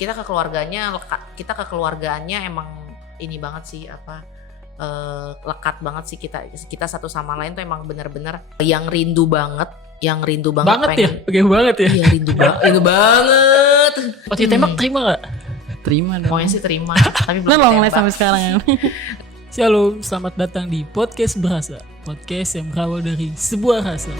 kita ke keluargaannya emang ini banget sih lekat banget sih kita satu sama lain tuh emang bener-bener yang rindu banget banget pengen banget ya. Iya rindu banget. Pas ditembak terima gak? Terima dong. Pokoknya sih terima tapi belum Long ditembak sampai sekarang ya. Shalom, selamat datang di Podcast Berasa, podcast yang berawal dari sebuah rasa.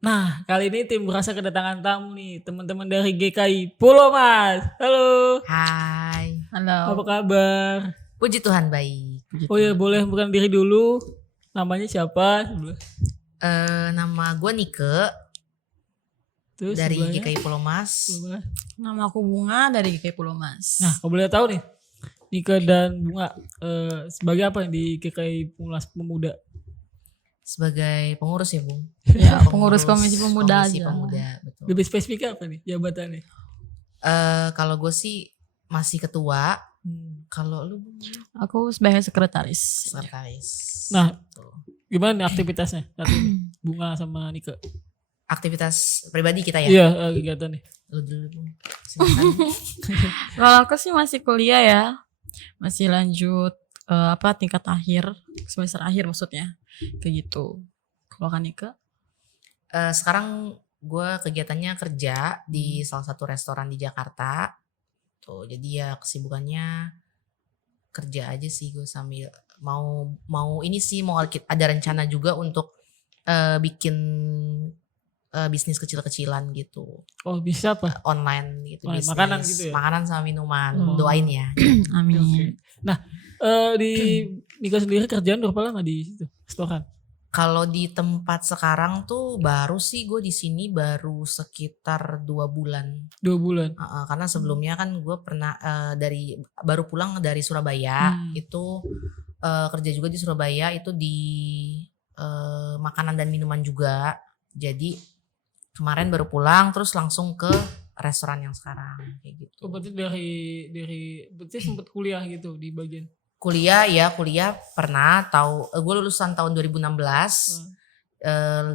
Nah, kali ini tim Berasa kedatangan tamu nih, teman-teman dari GKI Pulau Mas. Halo. Hai, Halo. Apa kabar? puji Tuhan baik. Oh ya, boleh bukan diri dulu. Namanya siapa? Nama gue Nike Terus dari sebelahnya? GKI Pulau Mas. Nama aku Bunga dari GKI Pulau Mas. Nah, kalau boleh tahu nih, Nika dan Bunga sebagai apa di GKI Pulau Pemuda? Sebagai pengurus ya, Bung. Ya, pengurus Komisi Pemuda Komisi aja. Pemuda, betul. Lebih spesifiknya apa nih jabatannya? Kalau gue sih masih ketua. Kalau lu Bung, Aku sebagai sekretaris. sekretaris. Nah, Gitu. gimana nih aktivitasnya saat ini? Bunga sama Nika? Aktivitas pribadi kita ya. Iya, kegiatan nih. Lu dulu Bung. Silakan. Kalau aku sih masih kuliah ya. Masih lanjut tingkat akhir, semester akhir maksudnya. Kayak gitu. Kalau kan Nika? Sekarang gue kegiatannya kerja di salah satu restoran di Jakarta. Tuh, jadi ya kesibukannya kerja aja sih gue sambil mau ini sih mau ada rencana juga untuk bikin bisnis kecil-kecilan gitu. Oh, bisa apa? Online gitu, Oh, bisnis makanan gitu ya? makanan sama minuman. Oh. Doain ya. Amin. Oke. Nah, di Nika sendiri kerjaan berapa lama di situ? Restoran? Kalau di tempat sekarang tuh baru sih gue di sini baru sekitar 2 bulan. 2 bulan. Karena sebelumnya kan gue pernah baru pulang dari Surabaya itu kerja juga di Surabaya itu di makanan dan minuman juga. Jadi kemarin baru pulang terus langsung ke restoran yang sekarang kayak gitu. Oh, berarti berarti sempat kuliah gitu di bagian. Kuliah pernah gue lulusan tahun 2016.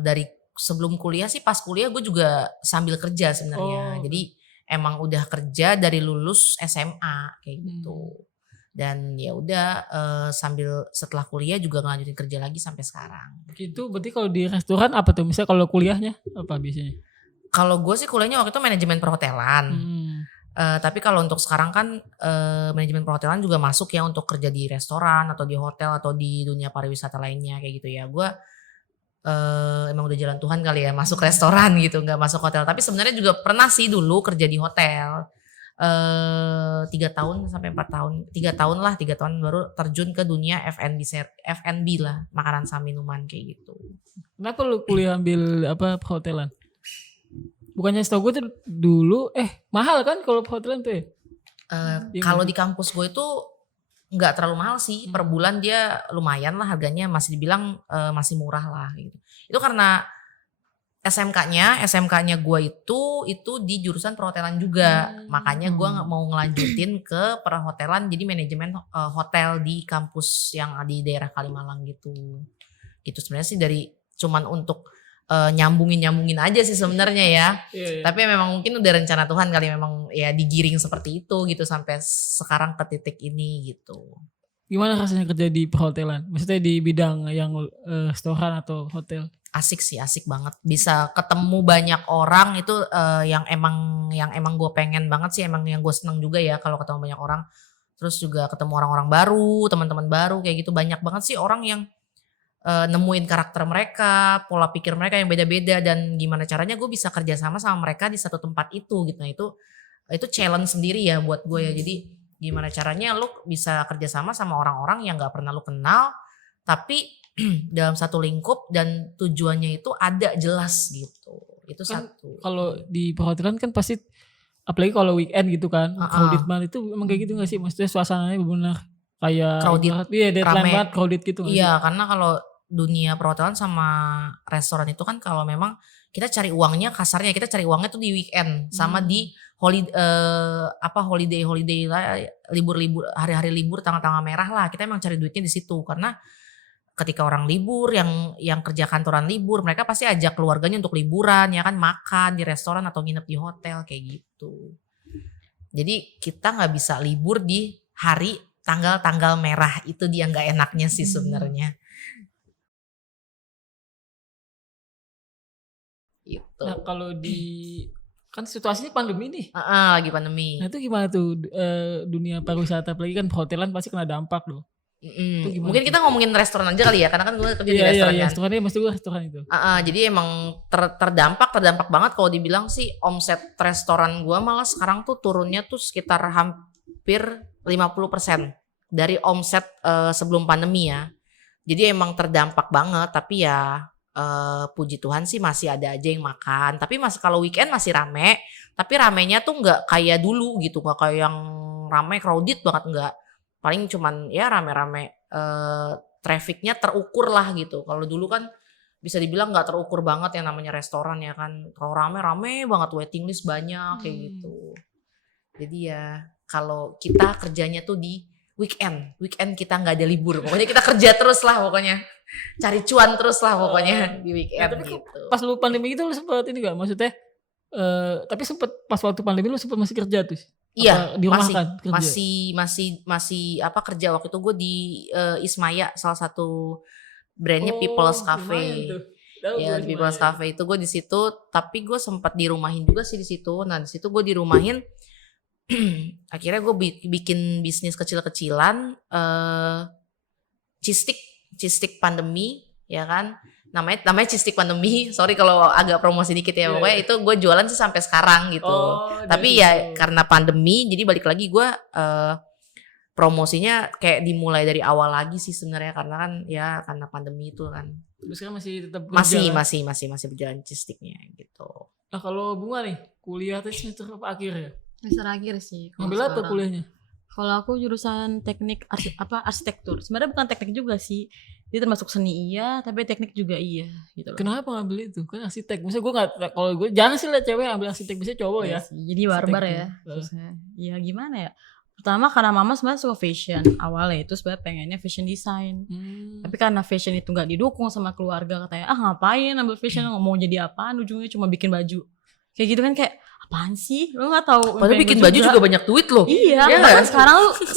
Dari sebelum kuliah sih pas kuliah gue juga sambil kerja sebenarnya. Jadi emang udah kerja dari lulus SMA kayak gitu. Dan ya udah sambil setelah kuliah juga ngelanjutin kerja lagi sampai sekarang. Itu berarti kalau di restoran apa tuh? Misalnya kalau kuliahnya apa biasanya? Kalau gue sih kuliahnya waktu itu manajemen perhotelan. Tapi kalau untuk sekarang kan manajemen perhotelan juga masuk ya untuk kerja di restoran atau di hotel atau di dunia pariwisata lainnya kayak gitu ya. Gue emang udah jalan Tuhan kali ya masuk restoran gitu, nggak masuk hotel. Tapi sebenarnya juga pernah sih dulu kerja di hotel 3 tahun sampai 4 tahun, 3 tahun baru terjun ke dunia F&B lah, makanan sama minuman kayak gitu. Kenapa lu kuliah ambil apa perhotelan? Bukannya setahu gue tuh dulu mahal kan kalau perhotelan tuh ya? Kalau di kampus gue itu nggak terlalu mahal sih, per bulan dia lumayan lah harganya, masih dibilang masih murah lah gitu. Itu karena SMK-nya gue itu di jurusan perhotelan juga, makanya gue nggak mau ngelanjutin ke perhotelan, jadi manajemen hotel di kampus yang di daerah Kalimalang gitu. Gitu sebenarnya sih dari cuman untuk nyambungin aja sih sebenarnya ya. Tapi memang mungkin udah rencana Tuhan kali, memang ya digiring seperti itu gitu sampai sekarang ke titik ini gitu. Gimana rasanya kerja di perhotelan? Maksudnya di bidang yang restoran atau hotel? Asik sih, asik banget. Bisa ketemu banyak orang itu yang emang gue pengen banget sih, emang yang gue seneng juga ya kalau ketemu banyak orang. Terus juga ketemu orang-orang baru, teman-teman baru kayak gitu. Banyak banget sih orang yang nemuin karakter mereka, pola pikir mereka yang beda-beda, dan gimana caranya gue bisa kerja sama mereka di satu tempat itu gitu. Nah itu challenge sendiri ya buat gue ya. Jadi gimana caranya lu bisa kerja sama orang-orang yang gak pernah lu kenal, tapi dalam satu lingkup dan tujuannya itu ada jelas gitu. Itu Kan satu. kalau di perhotelan kan pasti, apalagi kalau weekend gitu kan, crowded banget itu emang kayak gitu gak sih? Maksudnya suasananya benar kayak Crowded, iya deadline rame. banget, crowded gitu gak sih? Iya, karena kalau dunia perhotelan sama restoran itu kan kalau memang kita cari uangnya, kasarnya kita cari uangnya tuh di weekend sama di holiday lah, libur-libur, hari-hari libur, tanggal-tanggal merah lah. Kita emang cari duitnya di situ karena ketika orang libur, yang kerja kantoran libur, mereka pasti ajak keluarganya untuk liburan, ya kan, makan di restoran atau nginep di hotel kayak gitu. Jadi kita nggak bisa libur di hari tanggal-tanggal merah, itu dia nggak enaknya sih sebenarnya. Gitu. Nah kalau kan situasinya pandemi nih. Lagi pandemi. Nah itu gimana tuh dunia pariwisata, apalagi kan perhotelan pasti kena dampak loh. Mungkin kita ngomongin restoran aja kali ya, karena kan gue kerja di restoran kan. Restorannya maksud gue restoran itu. Jadi emang terdampak banget kalau dibilang sih. Omset restoran gue malah sekarang tuh turunnya tuh sekitar hampir 50% dari omset sebelum pandemi ya. Jadi emang terdampak banget, tapi ya puji Tuhan sih masih ada aja yang makan. Tapi kalau weekend masih rame, tapi ramenya tuh nggak kayak dulu gitu, nggak kayak yang rame crowded banget, nggak. Paling cuman ya rame-rame, trafficnya terukur lah gitu. Kalau dulu kan bisa dibilang nggak terukur banget yang namanya restoran ya kan. Kalau rame-rame banget, waiting list banyak kayak gitu. Jadi ya kalau kita kerjanya tuh di weekend kita nggak ada libur. Pokoknya kita kerja terus lah pokoknya. Cari cuan terus lah pokoknya di weekend tapi gitu. Pas lu pandemi itu lu sempet ini gak? Maksudnya tapi sempet pas waktu pandemi lu sempet masih kerja tuh? Iya, di rumah kan kerja? masih kerja waktu itu gue di Ismaya, salah satu brandnya People's Cafe. Ya, di People's Cafe itu gue di situ, tapi gue sempat dirumahin juga sih di situ. Nah di situ gue dirumahin, akhirnya gue bikin bisnis kecil-kecilan, cistik pandemi, ya kan? Namanya cistik pandemi. Sorry kalau agak promosi dikit ya. Pokoknya itu gue jualan sih sampai sekarang gitu. Tapi ya karena pandemi, jadi balik lagi gue promosinya kayak dimulai dari awal lagi sih sebenarnya, karena kan ya karena pandemi itu kan. Terus kan masih tetap kerja? Masih berjalan cistiknya gitu. Nah kalau Bunga nih, kuliah tadi semester apa akhir ya? Semester akhir sih. Ngambil apa kuliahnya? Kalau aku jurusan teknik arsitektur. Sebenarnya bukan teknik juga sih. Dia termasuk seni iya, tapi teknik juga iya gitu loh. Kenapa ngambil itu? Kan arsitek. Maksudnya gue gak, kalau gue jangan sih liat cewek ambil arsitek, biasanya cowok ya. Jadi barbar ya. Ya gimana ya? Pertama karena mama sebenarnya suka fashion awalnya, itu sebenarnya pengennya fashion design. Tapi karena fashion itu nggak didukung sama keluarga, katanya ngapain ambil fashion, mau jadi apaan, ujungnya cuma bikin baju kayak gitu kan, kayak apaan sih, lo nggak tahu. Padahal bikin baju juga banyak duit loh. Iya, bahkan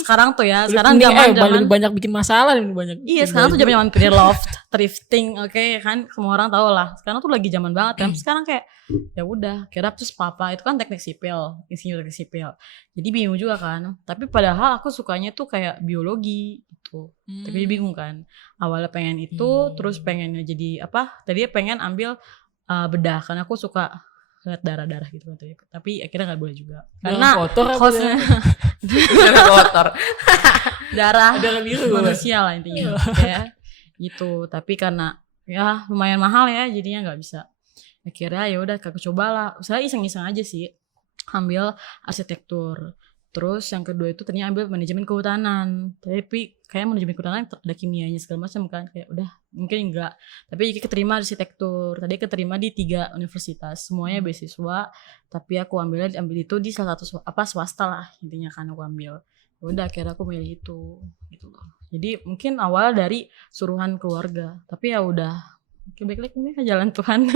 sekarang tuh ya, sekarang zaman banyak bikin masalah, banyak. Iya, sekarang tuh zaman pre-loft, thrifting, oke kan, semua orang tahu lah. Sekarang tuh lagi zaman banget kan. Sekarang kayak ya udah, kira terus papa itu kan teknik sipil, insinyur teknik sipil. Jadi bingung juga kan. Tapi padahal aku sukanya tuh kayak biologi gitu. Tapi bingung kan. Awalnya pengen itu, terus pengennya jadi apa? Tadinya pengen ambil bedah, karena aku suka lihat darah-darah gitu kan. Tapi akhirnya nggak boleh juga. Karena kotor kotor. darah biru manusia lah intinya. Ya. Gitu. Tapi karena ya lumayan mahal ya, jadinya nggak bisa. Akhirnya ya udah aku cobalah. Saya iseng-iseng aja sih ambil arsitektur. Terus yang kedua itu ternyata ambil manajemen kehutanan. Tapi kayak manajemen kehutanan ada kimianya segala macam kan, kayak udah mungkin enggak. Tapi keterima arsitektur. Tadi keterima di 3 universitas, semuanya beasiswa. Tapi aku ambil itu di salah satu swasta lah intinya kan aku ambil. Udah akhirnya aku milih itu gitu loh. Jadi mungkin awal dari suruhan keluarga, tapi ya udah baik-baik ini ke jalan Tuhan.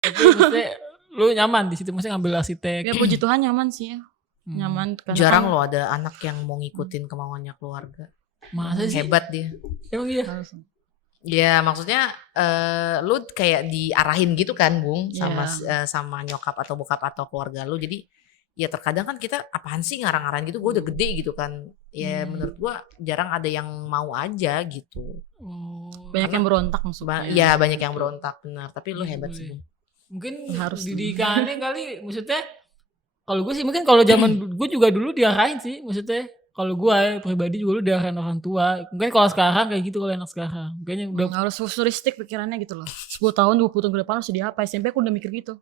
Tapi maksudnya lu nyaman di situ, maksudnya ngambil arsitek? Ya puji Tuhan nyaman sih ya. Nyaman. Jarang loh ada anak yang mau ngikutin kemauannya keluarga. Masa sih? Hebat dia. Emang iya? Ya maksudnya lu kayak diarahin gitu kan Bung, sama nyokap atau bokap atau keluarga lu. Jadi ya terkadang kan kita apaan sih ngarang-ngarang gitu, gue udah gede gitu kan. Ya menurut gue jarang ada yang mau aja gitu. Banyak yang berontak maksudnya. Ya banyak yang berontak, benar. Tapi lu hebat sih Bung. Mungkin harus didikannya kali, maksudnya kalau gue sih mungkin kalau zaman gue juga dulu diarahin sih, maksudnya kalau gue pribadi juga lu diarahin orang tua. Mungkin kalau sekarang kayak gitu, kalau anak sekarang kayaknya udah harus futuristik pikirannya gitu loh. 10 tahun 20 tahun ke depan harus jadi apa. SMP aku udah mikir gitu.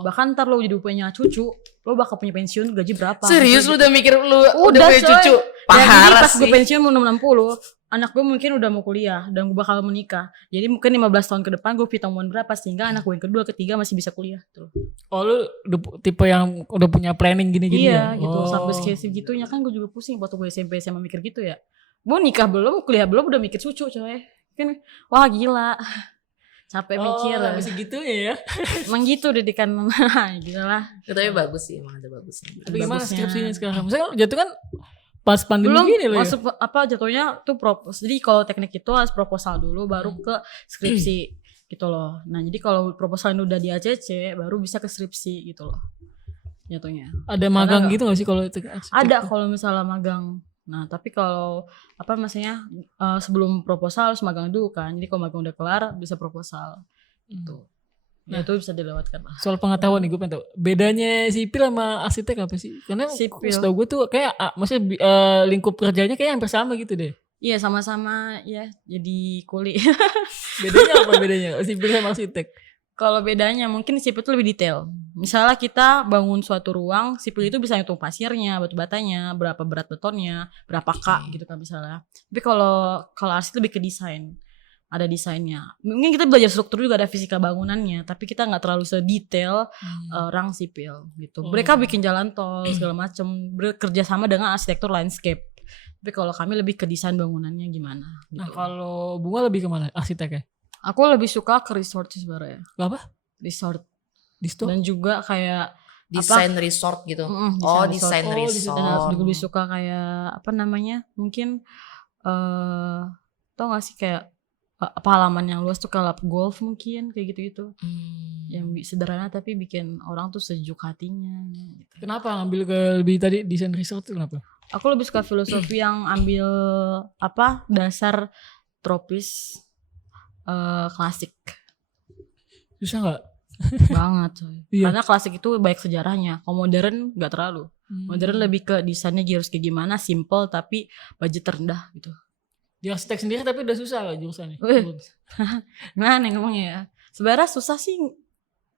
Bahkan ntar lo jadi punya cucu, lo bakal punya pensiun gaji berapa. Serius lu udah mikir lu udah punya coy. cucu? Jadi Parah pas gue sih. pensiun umur 60, anak gue mungkin udah mau kuliah dan gue bakal menikah. Jadi mungkin 15 tahun ke depan gue hitungan berapa sehingga anak gue yang kedua ketiga masih bisa kuliah tuh. lu udah tipe yang udah punya planning gini-gini Iya ya? gitu. Sampai segitunya kan gue juga pusing waktu gue SMP SMA mikir gitu ya. Gue nikah belum, kuliah belum udah mikir cucu coy. Kan wah gila. Capek mikir. Sampai segitunya ya. Emang gitu didikan. Gila lah. Tapi bagus sih, emang ada bagusnya. Tapi gimana Bagusnya. skripsinya sekarang? Misalnya jatuh kan pas pandemi Belum gini loh ya? masuk jatuhnya tuh jadi kalau teknik itu harus proposal dulu baru ke skripsi gitu loh. Nah jadi kalau proposal udah di ACC baru bisa ke skripsi gitu loh jatuhnya. Ada magang Karena gitu gak sih kalau itu? ada kalau misalnya magang. Nah tapi kalau maksudnya sebelum proposal harus magang dulu kan. Jadi kalau magang udah kelar bisa proposal gitu. Nah itu bisa dilewatkan lah. Soal pengetahuan nih gue pengen tahu. Bedanya sipil sama arsitek apa sih? Karena Sipil. setahu gue tuh kayak maksudnya lingkup kerjanya kayak hampir sama gitu deh. Iya sama-sama ya jadi kuli. Bedanya apa bedanya? Sipil sama arsitek. Kalau bedanya mungkin sipil itu lebih detail. Misalnya kita bangun suatu ruang, sipil itu bisa hitung pasirnya, batu batanya, berapa berat betonnya, berapa K gitu kan misalnya. Tapi kalau arsitek lebih ke desain. Ada desainnya. Mungkin kita belajar struktur juga ada fisika bangunannya, tapi kita nggak terlalu sedetail orang sipil gitu. Mereka bikin jalan tol segala macam, bekerja sama dengan arsitektur landscape. Tapi kalau kami lebih ke desain bangunannya gimana. Gitu. Nah kalau Bunga lebih kemana? Arsitek ya? Aku lebih suka ke resort sih sebenarnya. Apa? Resort. Di situ? Dan juga kayak Desain resort gitu. Desain Dan resort. aku lebih suka kayak mungkin tau gak sih kayak halaman yang luas tuh kalap golf mungkin kayak gitu-gitu. Yang sederhana tapi bikin orang tuh sejuk hatinya gitu. Kenapa ngambil ke lebih tadi desain resort itu kenapa? Aku lebih suka filosofi yang ambil dasar tropis klasik. Susah gak? Banget coy. Iya. Karena klasik itu baik sejarahnya. Kalau modern gak terlalu. Modern lebih ke desainnya harus kayak gimana, simple tapi budget rendah gitu. Di arsitek sendiri tapi udah susah gak jurusannya? Gimana ngomongnya ya? Sebenarnya susah sih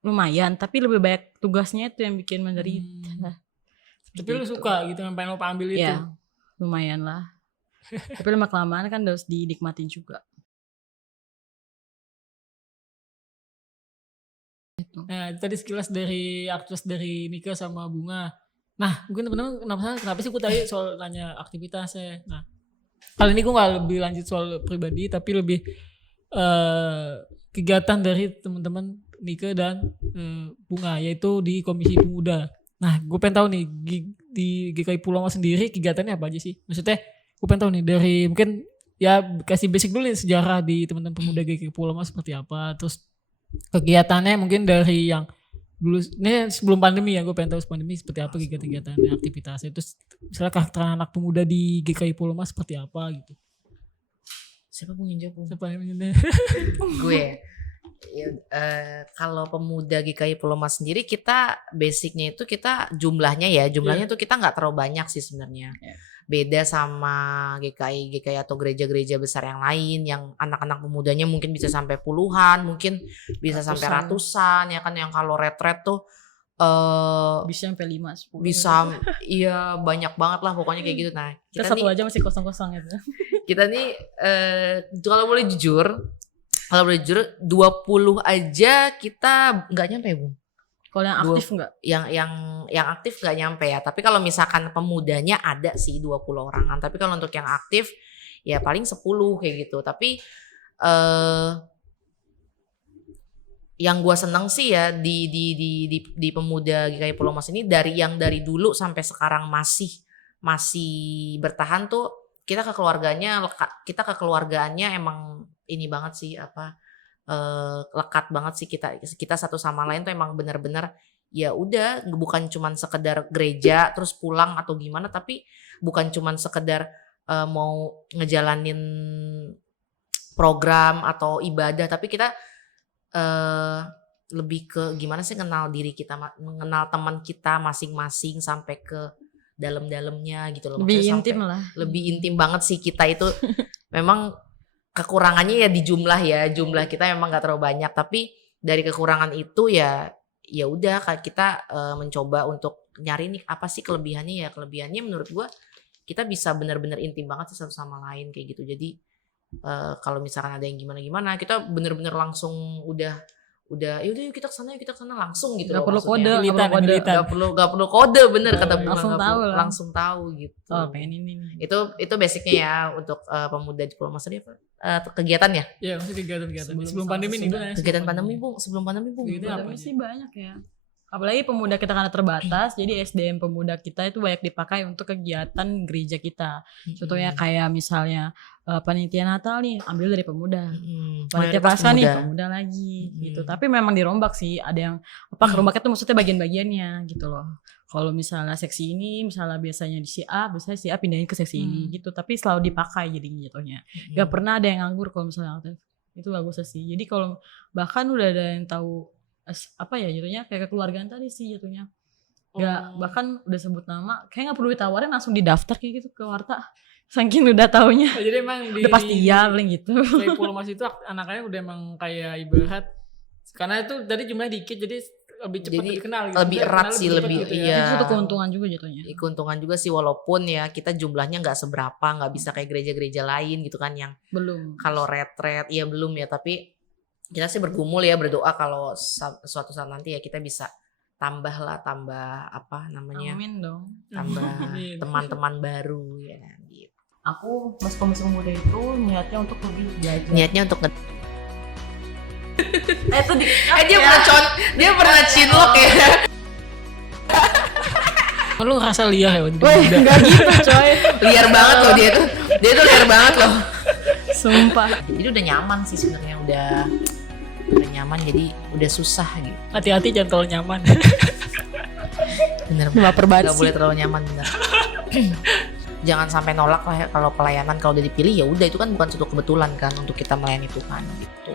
lumayan, tapi lebih banyak tugasnya itu yang bikin menderita. Tapi lu suka gitu yang pengen lo ambil itu? Ya, lumayan lah. Tapi lama kelamaan kan harus dinikmatin juga. Nah tadi sekilas dari aktivitas dari Nika sama Bunga. Nah mungkin teman-teman kenapa sih gue tadi soal nanya aktivitasnya. Nah kali ini gue gak lebih lanjut soal pribadi tapi lebih kegiatan dari teman-teman Nika dan Bunga yaitu di Komisi Pemuda. Nah gue pengen tahu nih di GKI Pulau Mas sendiri kegiatannya apa aja sih? Maksudnya gue pengen tahu nih dari mungkin ya kasih basic dulu nih sejarah di teman-teman pemuda GKI Pulau Mas seperti apa. Terus kegiatannya mungkin dari yang dulu ini sebelum pandemi ya, gue pengen tahu pandemi seperti apa kegiatan-kegiatannya, aktivitasnya. Terus misalnya karakter anak pemuda di GKI Pulau Mas seperti apa gitu. Siapa mau jawab? Siapa yang ingin Gue. Ya, kalau pemuda GKI Pulau Mas sendiri kita basicnya itu kita jumlahnya tuh kita nggak terlalu banyak sih sebenarnya. Beda sama GKI atau gereja-gereja besar yang lain yang anak-anak pemudanya mungkin bisa sampai puluhan, mungkin bisa sampai ratusan ya kan, yang kalau retret tuh bisa sampai 5-10 bisa iya banyak banget lah pokoknya kayak gitu. Nah kita satu aja masih kosong-kosong gitu. Kita nih kalau boleh jujur 20 aja kita nggak nyampe Bu. Kalau yang aktif enggak? Yang aktif nggak nyampe ya. Tapi kalau misalkan pemudanya ada sih 20 orangan. Tapi kalau untuk yang aktif ya paling 10 kayak gitu. Tapi yang gue seneng sih ya di pemuda GKI Pulau Mas ini dari dulu sampai sekarang masih bertahan tuh kita kekeluargaannya emang ini banget sih lekat banget sih kita satu sama lain tuh emang benar-benar ya udah bukan cuman sekedar gereja terus pulang atau gimana, tapi bukan cuman sekedar mau ngejalanin program atau ibadah, tapi kita lebih ke gimana sih kenal diri kita, mengenal teman kita masing-masing sampai ke dalam-dalamnya gitu loh. Lebih Maksudnya intim sampai lah. lebih intim banget sih kita itu. Memang kekurangannya ya di jumlah ya, jumlah kita memang nggak terlalu banyak, tapi dari kekurangan itu ya udah kita mencoba untuk nyari nih apa sih kelebihannya. Kelebihannya menurut gua kita bisa benar-benar intim banget sih satu sama lain kayak gitu. Jadi kalau misalkan ada yang gimana kita bener-bener langsung udah yaudah yuk kita kesana langsung gitu Gak loh perlu maksudnya. kode, gak perlu kode. Gak perlu kode bener kata Bunga, langsung nggak tahu perlu- lah. langsung tahu gitu. Oh pengen ini nih. Itu basicnya ya untuk pemuda diplomasi ini kegiatan ya. Iya, masih kegiatan sebelum pandemi nih. Kegiatan pandemi Bu, sebelum pandemi Bu. Kegiatan apa Tapi sih? sih banyak ya. Apalagi pemuda kita karena terbatas, jadi SDM pemuda kita itu banyak dipakai untuk kegiatan gereja kita. Contohnya kayak misalnya panitia Natal nih, ambil dari pemuda. Panitia Pasca nih, pemuda lagi gitu. Tapi memang dirombak sih, ada yang kerombaknya tuh maksudnya bagian-bagiannya gitu loh. Kalau misalnya seksi ini, misalnya biasanya di si A, biasanya si A pindahin ke seksi ini gitu. Tapi selalu dipakai jadi jatuhnya. Gak pernah ada yang nganggur kalau misalnya aktif. Itu bagus sih. Jadi kalau bahkan udah ada yang tahu apa ya jatuhnya kayak kekeluargaan tadi sih jatuhnya. Bahkan udah sebut nama, kayak gak perlu ditawarin langsung didaftar kayak gitu ke Warta. Saking udah taunya. Oh, jadi emang Udah pasti iya paling gitu. Kayak Pulau Mas itu anak-anaknya udah emang kayak ibarat karena itu tadi jumlahnya dikit jadi lebih cepat Jadi dikenal gitu. lebih erat sih, lebih gitu iya. Itu satu keuntungan juga jatuhnya. Keuntungan juga sih walaupun ya kita jumlahnya nggak seberapa, nggak bisa kayak gereja-gereja lain gitu kan yang Belum. kalau retret ya belum ya, tapi kita sih bergumul ya berdoa kalau suatu saat nanti ya kita bisa tambah apa namanya Amin dong. tambah Amin. teman-teman baru ya gitu. Aku mas komisi pemuda itu niatnya untuk lebih belajar. Niatnya untuk Itu di dia pernah cinlok ya. Lu ngerasa liar ya waktu itu? Weh, enggak gitu coy. Liar banget loh dia tuh liar banget loh. Sumpah. Jadi udah nyaman sih sebenarnya, udah nyaman jadi udah susah gitu. Hati-hati jangan terlalu nyaman. Bener Baper banget nggak sih. boleh terlalu nyaman bener. Jangan sampai nolak lah ya, kalau pelayanan kalau udah dipilih ya udah itu kan bukan suatu kebetulan kan untuk kita melayani Tuhan gitu.